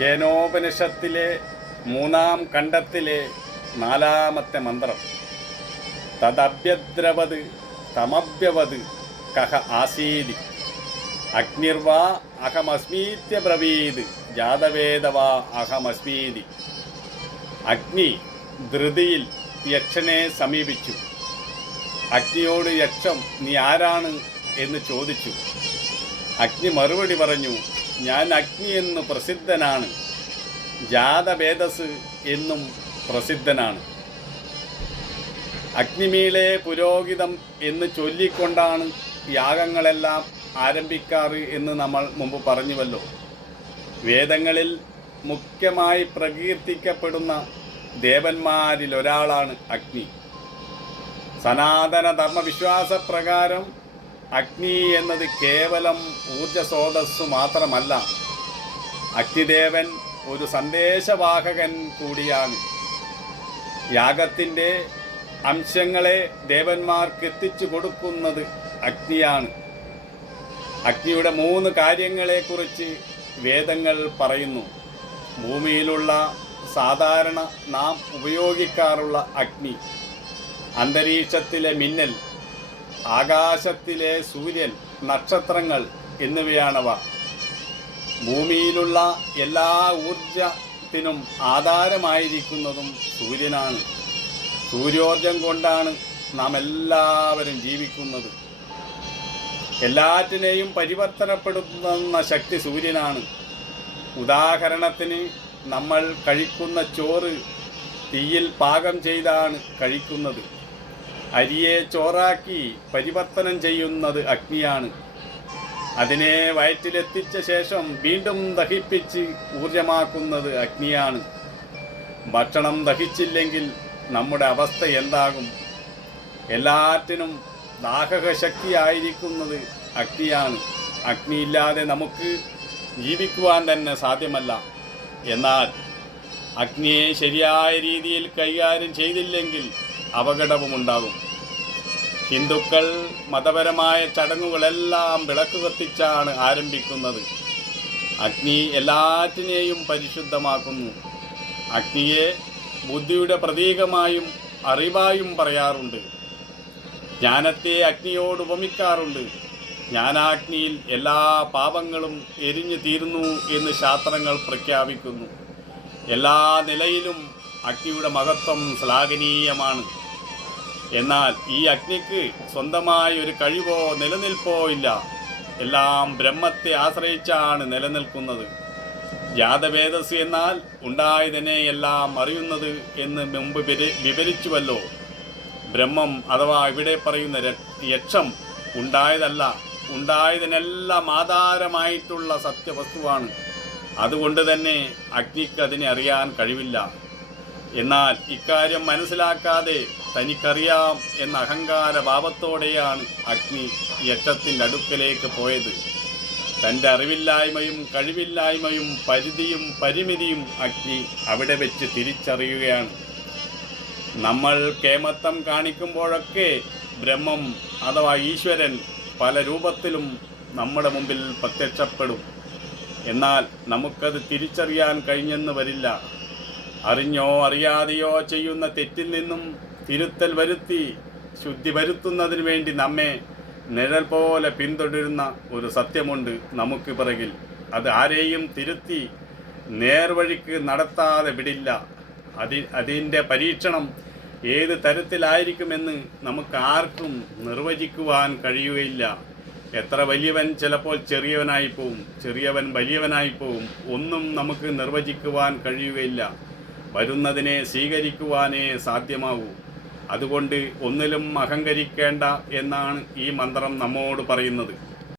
കേനോപനിഷത്തിലെ മൂന്നാം ഖണ്ഡത്തിലെ നാലാമത്തെ മന്ത്രം. തദഭ്യദ്രവത് തമഭ്യവത് കഹ ആസീതി അഗ്നിർവാ അഹമസ്മീത്യ ബ്രവീത് ജാതവേദവാ അഹമസ്മീതി അഗ്നി ധൃതിയിൽ യക്ഷനെ സമീപിച്ചു. അഗ്നിയോട് യക്ഷം നീ ആരാണ്? എന്ന് ചോദിച്ചു. അഗ്നി മറുപടി പറഞ്ഞു ഞാൻ അഗ്നി എന്ന് പ്രസിദ്ധനാണ്. ജാതഭേദസ് എന്നും പ്രസിദ്ധനാണ്. അഗ്നിമീളെ പുരോഹിതം എന്ന് ചൊല്ലിക്കൊണ്ടാണ് യാഗങ്ങളെല്ലാം ആരംഭിക്കാറ് എന്ന് നമ്മൾ മുമ്പ് പറഞ്ഞുവല്ലോ. വേദങ്ങളിൽ മുഖ്യമായി പ്രകീർത്തിക്കപ്പെടുന്ന ദേവന്മാരിൽ ഒരാളാണ് അഗ്നി. സനാതന ധർമ്മവിശ്വാസപ്രകാരം അഗ്നി എന്നത് കേവലം ഊർജസ്രോതസ്സു മാത്രമല്ല അഗ്നിദേവൻ ഒരു സന്ദേശവാഹകൻ കൂടിയാണ്. യാഗത്തിന്റെ അംശങ്ങളെ ദേവന്മാർക്ക് എത്തിച്ചു കൊടുക്കുന്നത് അഗ്നിയാണ്. അഗ്നിയുടെ മൂന്ന് കാര്യങ്ങളെക്കുറിച്ച് വേദങ്ങൾ പറയുന്നു. ഭൂമിയിലുള്ള സാധാരണ നാം ഉപയോഗിക്കാറുള്ള അഗ്നി അന്തരീക്ഷത്തിലെ മിന്നൽ ആകാശത്തിലെ സൂര്യൻ നക്ഷത്രങ്ങൾ എന്നിവയാണവ. ഭൂമിയിലുള്ള എല്ലാ ഊർജത്തിനും ആധാരമായിരിക്കുന്നതും സൂര്യനാണ്. സൂര്യോർജം കൊണ്ടാണ് നാം എല്ലാവരും ജീവിക്കുന്നത്. എല്ലാറ്റിനെയും പരിവർത്തനപ്പെടുത്തുന്ന ശക്തി സൂര്യനാണ്. ഉദാഹരണത്തിന് നമ്മൾ കഴിക്കുന്ന ചോറ് തീയിൽ പാകം ചെയ്താണ് കഴിക്കുന്നത്. അരിയെ ചോറാക്കി പരിവർത്തനം ചെയ്യുന്നത് അഗ്നിയാണ്. അതിനെ വയറ്റിലെത്തിച്ച ശേഷം വീണ്ടും ദഹിപ്പിച്ച് ഊർജമാക്കുന്നത് അഗ്നിയാണ്. ഭക്ഷണം ദഹിച്ചില്ലെങ്കിൽ നമ്മുടെ അവസ്ഥ എന്താകും? എല്ലാറ്റിനും ദാഹക ശക്തിയായിരിക്കുന്നത് അഗ്നിയാണ്. അഗ്നിയില്ലാതെ നമുക്ക് ജീവിക്കുവാൻ തന്നെ സാധ്യമല്ല. എന്നാൽ അഗ്നിയെ ശരിയായ രീതിയിൽ കൈകാര്യം ചെയ്തില്ലെങ്കിൽ അപകടവുമുണ്ടാകും ഹിന്ദുക്കൾ മതപരമായ ചടങ്ങുകളെല്ലാം വിളക്ക് കത്തിച്ചാണ് ആരംഭിക്കുന്നത്. അഗ്നി എല്ലാറ്റിനെയും പരിശുദ്ധമാക്കുന്നു. അഗ്നിയെ ബുദ്ധിയുടെ പ്രതീകമായും അറിവായും പറയാറുണ്ട്. ജ്ഞാനത്തെ അഗ്നിയോട് ഉപമിക്കാറുണ്ട്. ജ്ഞാനാഗ്നിയിൽ എല്ലാ പാപങ്ങളും എരിഞ്ഞു തീരുന്നു എന്ന് ശാസ്ത്രങ്ങൾ പ്രഖ്യാപിക്കുന്നു. എല്ലാ നിലയിലും അഗ്നിയുടെ മഹത്വം ശ്ലാഘനീയമാണ്. എന്നാൽ ഈ അഗ്നിക്ക് സ്വന്തമായ ഒരു കഴിവോ നിലനിൽപ്പോ ഇല്ല. എല്ലാം ബ്രഹ്മത്തെ ആശ്രയിച്ചാണ് നിലനിൽക്കുന്നത്. ജാതവേദസ് എന്നാൽ ഉണ്ടായതിനെ എല്ലാം അറിയുന്നത് എന്ന് മുമ്പ് വിവരി- വിവരിച്ചുവല്ലോ. ബ്രഹ്മം അഥവാ ഇവിടെ പറയുന്ന യക്ഷം ഉണ്ടായതല്ല ഉണ്ടായതിനെല്ലാം ആധാരമായിട്ടുള്ള സത്യവസ്തുവാണ്. അതുകൊണ്ട് തന്നെ അഗ്നിക്ക് അതിനെ അറിയാൻ കഴിവില്ല. എന്നാൽ ഇക്കാര്യം മനസ്സിലാക്കാതെ തനിക്കറിയാം എന്ന അഹങ്കാര ഭാവത്തോടെയാണ് അഗ്നി യക്ഷത്തിന്റെ അടുക്കലേക്ക് പോയത്. തന്റെ അറിവില്ലായ്മയും കഴിവില്ലായ്മയും പരിധിയും പരിമിതിയും അഗ്നി അവിടെ വെച്ച് തിരിച്ചറിയുകയാണ്. നമ്മൾ കേമത്തം കാണിക്കുമ്പോഴൊക്കെ ബ്രഹ്മം അഥവാ ഈശ്വരൻ പല രൂപത്തിലും നമ്മുടെ മുമ്പിൽ പ്രത്യക്ഷപ്പെടും. എന്നാൽ നമുക്കത് തിരിച്ചറിയാൻ കഴിഞ്ഞെന്ന് വരില്ല. അറിഞ്ഞോ അറിയാതെയോ ചെയ്യുന്ന തെറ്റിൽ നിന്നും തിരുത്തൽ വരുത്തി ശുദ്ധി വരുത്തുന്നതിന് വേണ്ടി നമ്മെ നിഴൽ പോലെ പിന്തുടരുന്ന ഒരു സത്യമുണ്ട് നമുക്ക് പിറകിൽ. അത് ആരെയും തിരുത്തി നേർവഴിക്ക് നടത്താതെ വിടില്ല. അതി അതിന്റെ പരീക്ഷണം ഏത് തരത്തിലായിരിക്കുമെന്ന് നമുക്ക് ആർക്കും നിർവചിക്കുവാൻ കഴിയുകയില്ല. എത്ര വലിയവൻ ചിലപ്പോൾ ചെറിയവനായി പോവും ചെറിയവൻ വലിയവനായി പോവും. ഒന്നും നമുക്ക് നിർവചിക്കുവാൻ കഴിയുകയില്ല. വരുന്നതിനെ സ്വീകരിക്കുവാനേ സാധ്യമാകൂ. അതുകൊണ്ട് ഒന്നിലും അഹങ്കരിക്കേണ്ട എന്നാണ് ഈ മന്ത്രം നമ്മോട് പറയുന്നത്.